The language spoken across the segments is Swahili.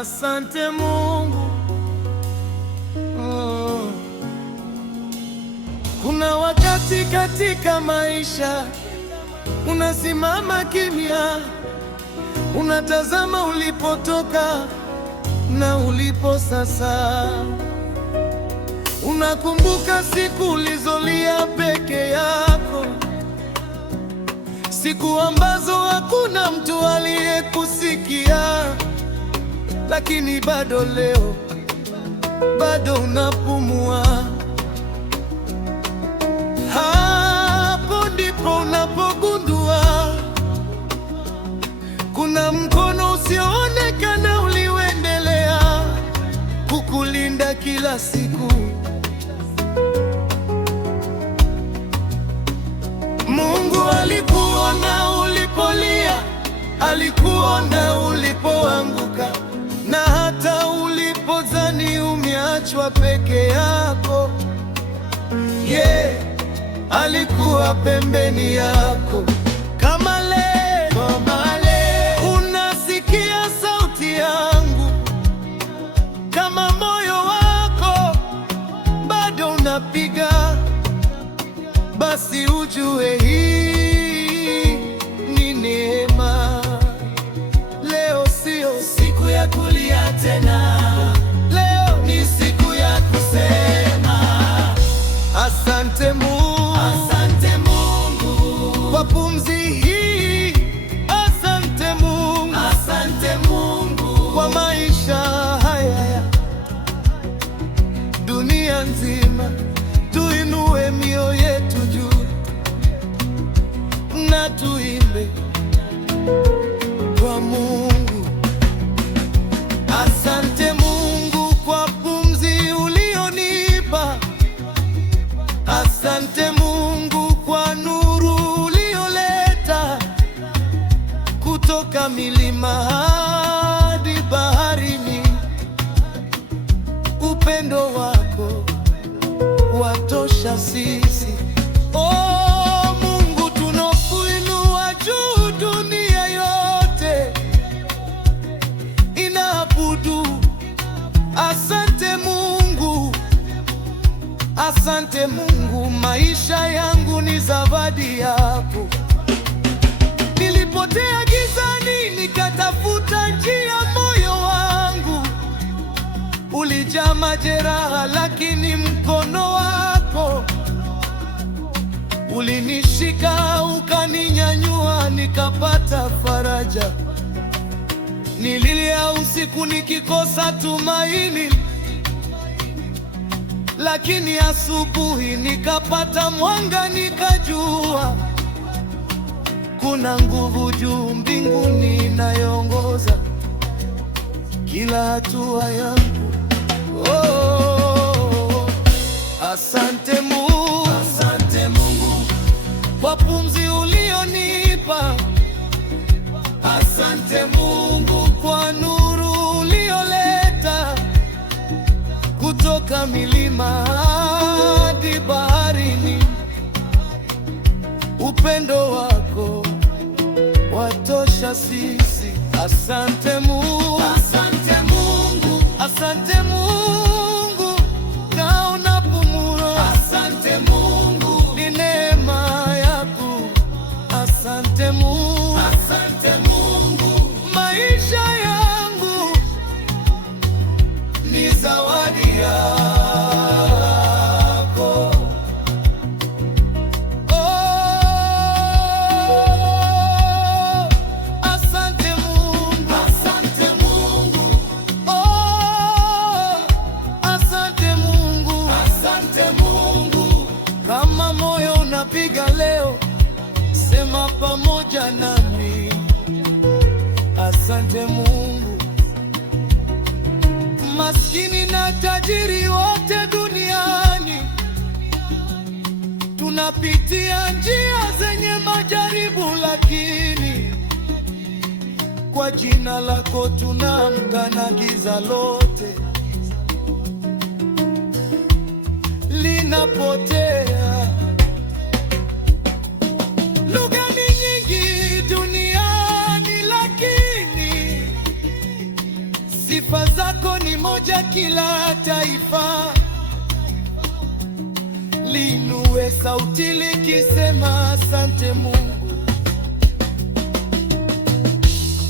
Asante Mungu. Kuna wakati katika maisha unasimama kimya, unatazama ulipotoka na ulipo sasa. Unakumbuka siku ulizolia peke yako, siku ambazo hakuna mtu aliyekusikia, lakini bado leo, bado unapumua. Hapo ndipo unapogundua kuna mkono usioonekana uliendelea kukulinda kila siku. Mungu alikuona ulipolia, alikuona ulipoanguka, na hata ulipodhani umeachwa peke yako, alikuwa pembeni yako. Kama leo unasikia sauti yangu, kama moyo wako bado unapiga, basi ujue hii ni neema. Leo sio siku ya kulia tena, leo ni siku ya kusema asante Mungu. Asante Mungu kwa pumzi hii, asante Mungu. Asante Mungu kwa maisha haya. Dunia nzima tuinue mioyo yetu juu na tuimbe kwa Mungu. Asante Mungu kwa pumzi ulionipa, asante Mungu kwa nuru ulioleta kutoka milima hadi baharini. Upendo wako watosha sisi. Oh Mungu, tunakuinua juu, dunia yote inaabudu. Asante Mungu, asante Mungu, maisha yangu ni zawadi yako. Nilipotea gizani nikatafuta njia, moyo wangu ulijaa majeraha, lakini mkono wako ulinishika ukaninyanyua, nikapata faraja. Nililia usiku nikikosa tumaini, lakini asubuhi nikapata mwanga, nikajua kuna nguvu juu mbinguni inayoongoza kila hatua yangu. Oh, asante Mungu, asante Mungu kwa pumzi ulionipa, asante Mungu kwa nuru ulioleta kutoka milima hadi baharini. Upendo wako watosha sisi. Asante Mungu, asante Mungu, asante Mungu na unapumua. Asante Mungu, ni neema yako. Asante Mungu, asante Mungu, maisha yangu ni zawadi yako. Asante Mungu, asante Mungu, asante Mungu, asante Mungu. Kama moyo unapiga leo, sema pamoja nami, asante Mungu. Maskini na tajiri wote duniani tunapitia njia zenye majaribu, lakini kwa jina lako tunaamka na giza lote linapotea. Lugha ni nyingi duniani, lakini sifa pamoja kila taifa liinue sauti likisema asante Mungu.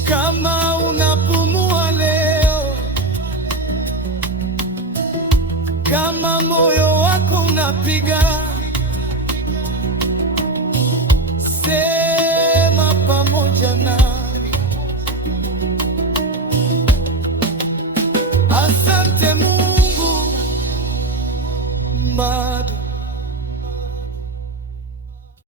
Kama unapumua leo, kama moyo wako unapiga,